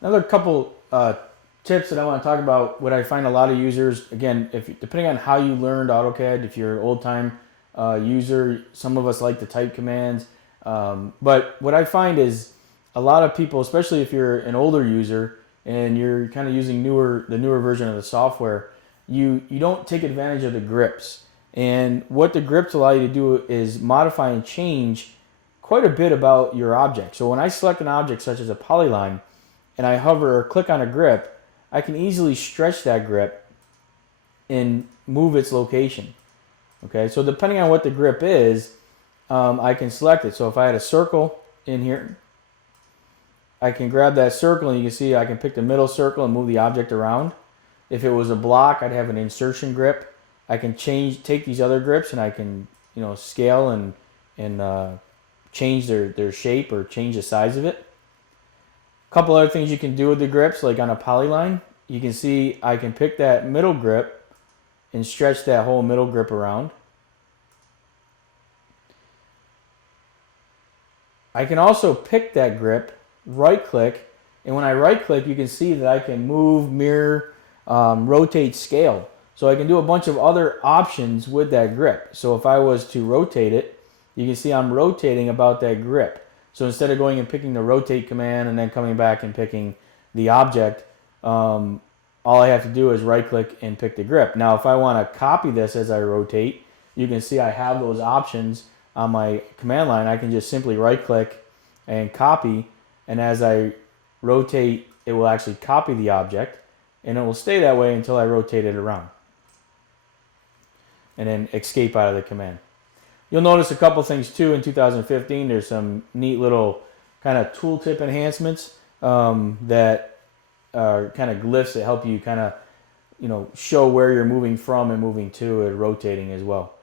Another couple tips that I want to talk about, what I find a lot of users, again, if depending on how you learned AutoCAD, if you're an old time user, some of us like to type commands. But what I find is a lot of people, especially if you're an older user and you're kind of using the newer version of the software, you don't take advantage of the grips. And what the grips allow you to do is modify and change quite a bit about your object. So when I select an object such as a polyline and I hover or click on a grip, I can easily stretch that grip and move its location. Okay, so depending on what the grip is, I can select it. So if I had a circle in here, I can grab that circle and you can see I can pick the middle circle and move the object around. If it was a block, I'd have an insertion grip. I can take these other grips and I can, scale and change their shape or change the size of it. A couple other things you can do with the grips, like on a polyline, you can see I can pick that middle grip and stretch that whole middle grip around. I can also pick that grip, right click, and when I right click you can see that I can move, mirror, rotate, scale. So I can do a bunch of other options with that grip. So if I was to rotate it, you can see I'm rotating about that grip. So instead of going and picking the rotate command and then coming back and picking the object, all I have to do is right click and pick the grip. Now if I want to copy this as I rotate, you can see I have those options on my command line. I can just simply right click and copy, and as I rotate it will actually copy the object and it will stay that way until I rotate it around and then escape out of the command. You'll notice a couple things too in 2015. There's some neat little kind of tooltip enhancements that are kind of glyphs that help you kind of show where you're moving from and moving to and rotating as well.